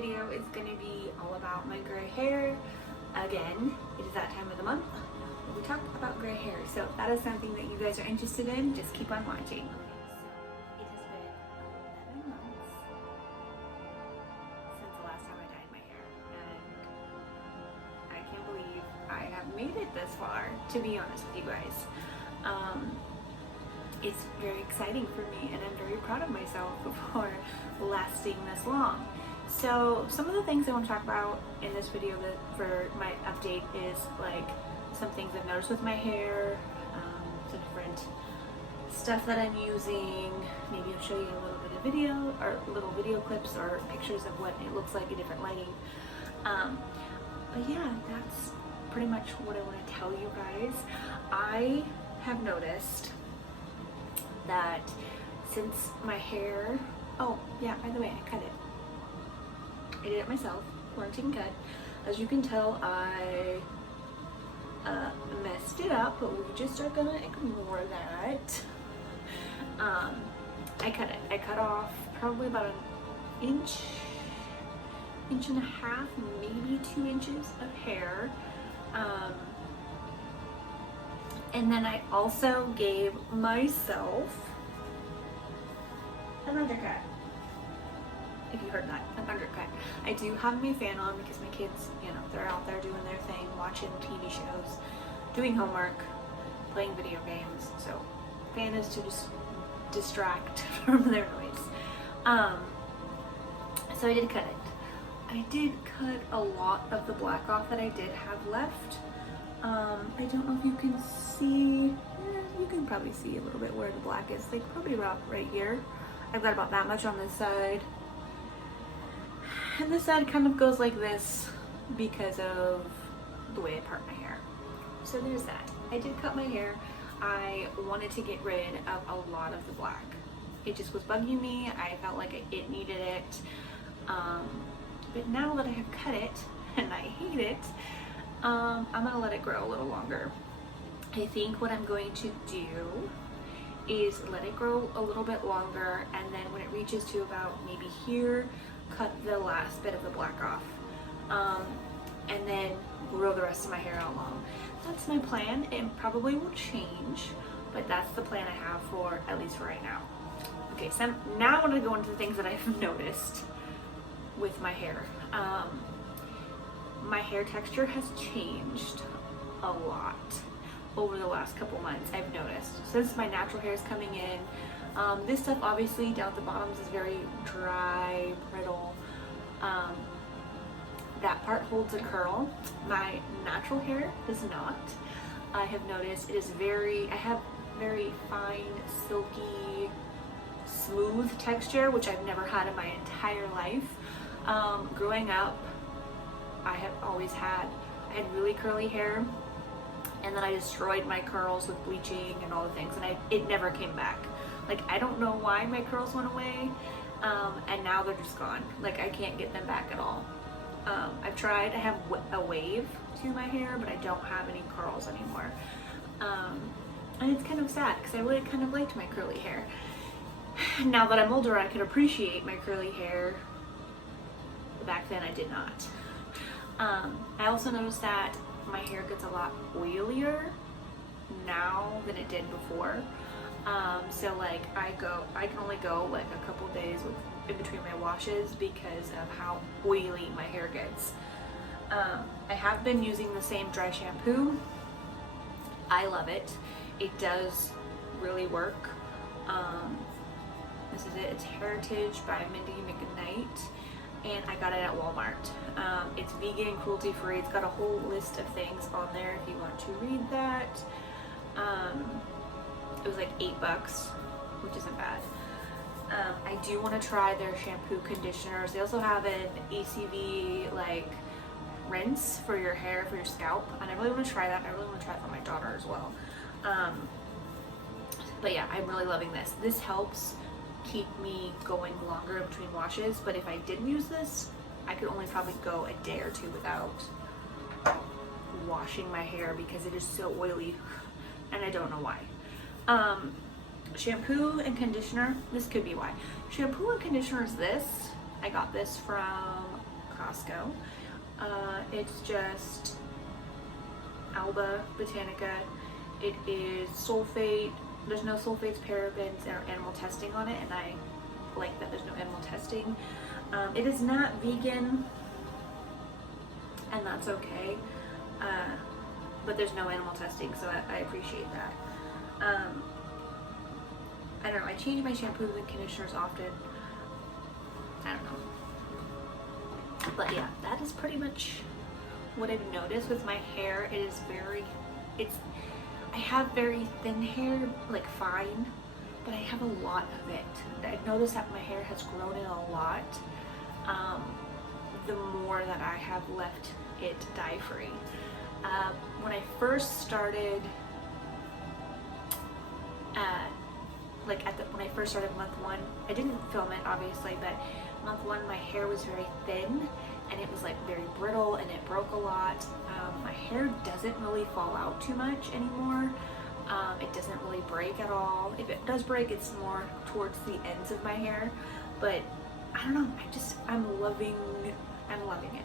video is going to be all about my gray hair. Again, it is that time of the month where we talk about gray hair. So if that is something that you guys are interested in, just keep on watching. So it has been 11 months since the last time I dyed my hair, and I can't believe I have made it this far, to be honest with you guys. It's very exciting for me, and I'm very proud of myself for lasting this long. So some of the things I want to talk about in this video for my update is like some things I've noticed with my hair, some different stuff that I'm using. Maybe I'll show you a little bit of video or little video clips or pictures of what it looks like in different lighting. But yeah, that's pretty much what I want to tell you guys. I have noticed that since my hair, oh yeah, by the way, I cut it. I did it myself, quarantine cut. As you can tell, I messed it up, but we just are gonna ignore that. I cut it. I cut off probably about an inch and a half, maybe 2 inches of hair. And then I also gave myself an undercut. If you heard that, an undercut. I do have my fan on because my kids, you know, they're out there doing their thing, watching TV shows, doing homework, playing video games. So fan is to just distract from their noise. So I did cut it. I did cut a lot of the black off that I did have left. I don't know if you can see, you can probably see a little bit where the black is, like probably about right here. I've got about that much on this side. And this side kind of goes like this because of the way I part my hair. So there's that. I did cut my hair. I wanted to get rid of a lot of the black. It just was bugging me. I felt like it needed it. But now that I have cut it and I hate it, I'm gonna let it grow a little longer. I think what I'm going to do is let it grow a little bit longer, and then when it reaches to about maybe here, cut the last bit of the black off, and then grow the rest of my hair out long. That's my plan. It probably will change, but that's the plan I have for at least for right now. Okay, so now I want to go into the things that I've noticed with my hair. My hair texture has changed a lot over the last couple months. I've noticed since my natural hair is coming in. This stuff obviously down at the bottoms is very dry, brittle. That part holds a curl. My natural hair does not. I have noticed it is I have very fine, silky, smooth texture, which I've never had in my entire life. Growing up, I had really curly hair, and then I destroyed my curls with bleaching and all the things, and it never came back. Like, I don't know why my curls went away, and now they're just gone. Like, I can't get them back at all. I've tried. I have a wave to my hair, but I don't have any curls anymore. And it's kind of sad because I really kind of liked my curly hair. Now that I'm older, I can appreciate my curly hair. Back then, I did not. I also noticed that my hair gets a lot oilier now than it did before. So like I can only go like a couple days in between my washes because of how oily my hair gets. I have been using the same dry shampoo. I love it. It does really work. This is it. It's Heritage by Mindy McKnight, and I got it at Walmart. It's vegan, cruelty free. It's got a whole list of things on there if you want to read that. It was like $8, which isn't bad. I do want to try their shampoo conditioners. They also have an ECV like rinse for your hair, for your scalp, and I really want to try that. I really want to try it for my daughter as well. But yeah, I'm really loving this. This helps keep me going longer in between washes, but if I didn't use this, I could only probably go a day or two without washing my hair because it is so oily, and I don't know why. Shampoo and conditioner, this could be why. Shampoo and conditioner is this, I got this from Costco. It's just Alba Botanica. It is sulfate. There's no sulfates, parabens, or animal testing on it, and I like that there's no animal testing. It is not vegan, and that's okay. But there's no animal testing, so I appreciate that. I don't know, I change my shampoos and conditioners often. I don't know. But yeah, that is pretty much what I've noticed with my hair. It is I have very thin hair, like fine, but I have a lot of it. I've noticed that my hair has grown in a lot, the more that I have left it dye free. When I first started, when I first started month 1, I didn't film it obviously, but month 1 my hair was very thin and it was like very brittle and it broke a lot. My hair doesn't really fall out too much anymore. It doesn't really break at all. If it does break, it's more towards the ends of my hair, but I don't know, I'm loving it.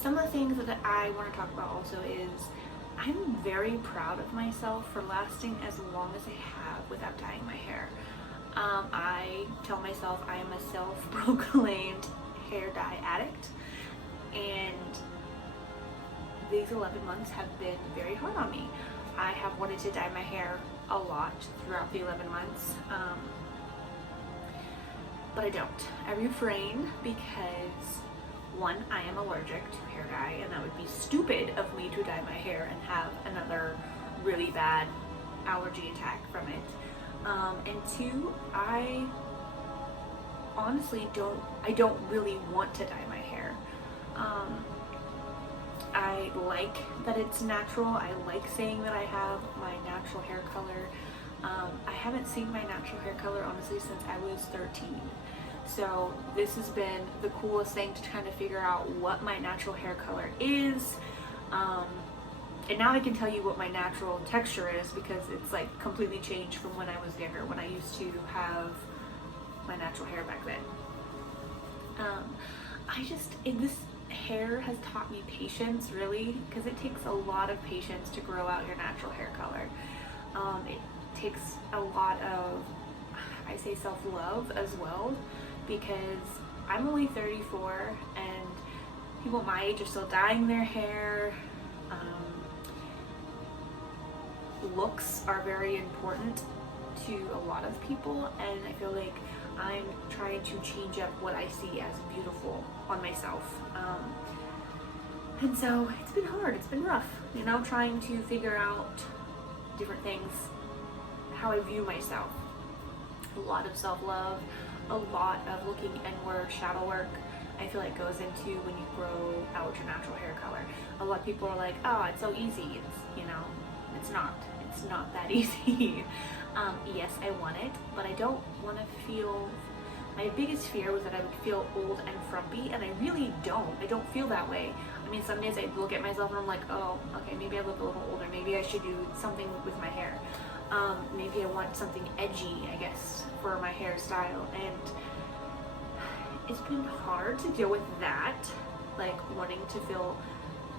Some of the things that I want to talk about also is I'm very proud of myself for lasting as long as I have without dyeing my hair. I tell myself I am a self-proclaimed hair dye addict, and these 11 months have been very hard on me. I have wanted to dye my hair a lot throughout the 11 months, but I don't. I refrain because, one, I am allergic to hair dye, and that would be stupid of me to dye my hair and have another really bad allergy attack from it. And two, I honestly don't really want to dye my hair. I like that it's natural. I like saying that I have my natural hair color. I haven't seen my natural hair color honestly since I was 13. So this has been the coolest thing to kind of figure out what my natural hair color is. And now I can tell you what my natural texture is because it's like completely changed from when I was younger, when I used to have my natural hair back then. This hair has taught me patience, really, because it takes a lot of patience to grow out your natural hair color. It takes a lot of, I say, self-love as well, because I'm only 34 and people my age are still dyeing their hair. Looks are very important to a lot of people, and I feel like I'm trying to change up what I see as beautiful on myself. And so it's been hard, it's been rough, trying to figure out different things, how I view myself. A lot of self-love, a lot of looking inward, shadow work, I feel like goes into when you grow out your natural hair color. A lot of people are like, oh, it's so easy. It's not that easy. Yes, I want it, but I don't want to feel, my biggest fear was that I would feel old and frumpy, and I really don't. I don't feel that way. I mean, some days I look at myself and I'm like, oh, okay, maybe I look a little older. Maybe I should do something with my hair. Maybe I want something edgy, I guess, for my hairstyle, and it's been hard to deal with that, like wanting to feel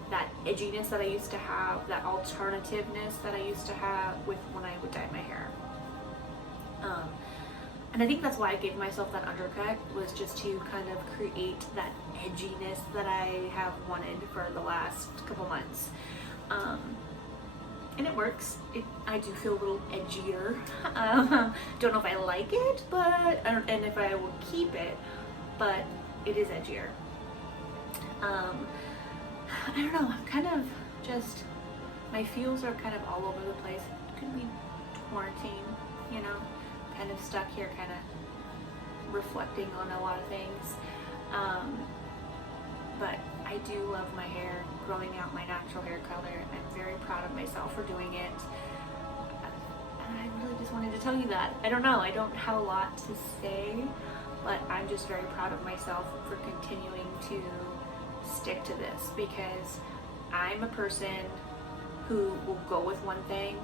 that edginess that I used to have, that alternativeness that I used to have with when I would dye my hair. And I think that's why I gave myself that undercut, was just to kind of create that edginess that I have wanted for the last couple months. And it works. I do feel a little edgier. Don't know if I like it, and if I will keep it, but it is edgier. I don't know, I'm kind of just, my feels are kind of all over the place. It could be quarantine, kind of stuck here, kind of reflecting on a lot of things. But I do love my hair, growing out my natural hair color. I'm very proud of myself for doing it. And I really just wanted to tell you that. I don't know, I don't have a lot to say, but I'm just very proud of myself for continuing to stick to this, because I'm a person who will go with one thing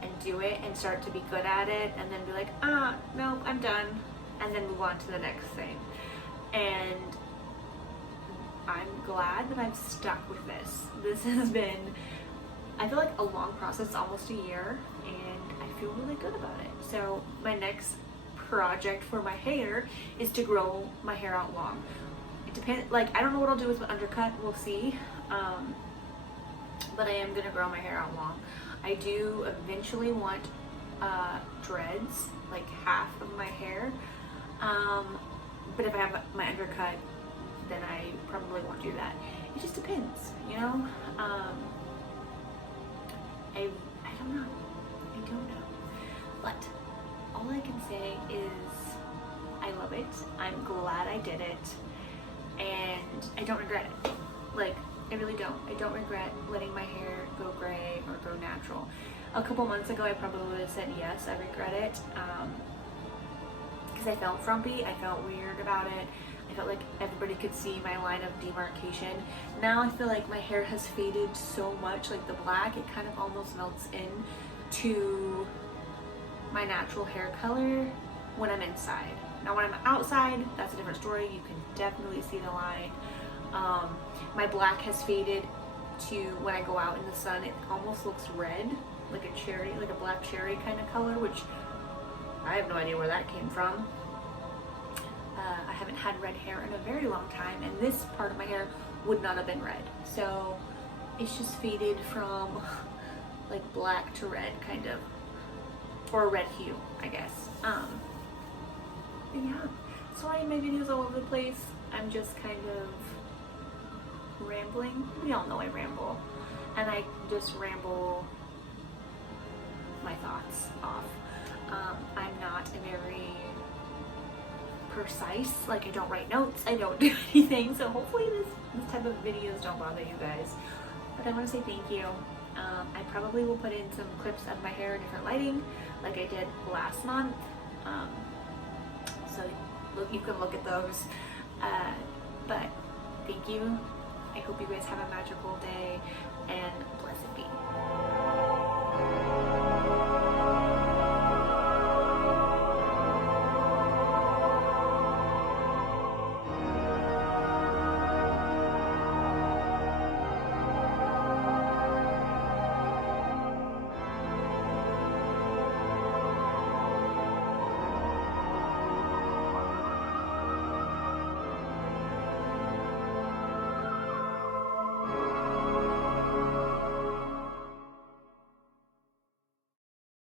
and do it and start to be good at it and then be like, no, I'm done. and then move on to the next thing. And I'm glad that I've stuck with this. This has been, I feel like, a long process, almost a year, and I feel really good about it. So my next project for my hair is to grow my hair out long. It depends, like, I don't know what I'll do with my undercut, we'll see. But I am gonna grow my hair out long. I do eventually want dreads, like half of my hair. But if I have my undercut, then I probably won't do that. It just depends, you know? I don't know. I don't know. But all I can say is I love it. I'm glad I did it. And I don't regret it. Like, I really don't. I don't regret letting my hair go gray or go natural. A couple months ago, I probably would have said yes, I regret it. Because I felt frumpy, I felt weird about it. I felt like everybody could see my line of demarcation. Now I feel like my hair has faded so much, like the black, it kind of almost melts in to my natural hair color when I'm inside. Now when I'm outside, that's a different story. You can definitely see the line. My black has faded to when I go out in the sun, it almost looks red, like a cherry, like a black cherry kind of color, which I have no idea where that came from. I haven't had red hair in a very long time, and this part of my hair would not have been red. So it's just faded from like black to red, kind of, or a red hue, I guess. But yeah, sorry my videos all over the place. I'm just kind of rambling. We all know I ramble, and I just ramble my thoughts off. I'm not a very precise, like I don't write notes, I don't do anything, so hopefully this type of videos don't bother you guys. But I want to say thank you. I probably will put in some clips of my hair in different lighting like I did last month, so you can look at those. But thank you. I hope you guys have a magical day, and blessed be.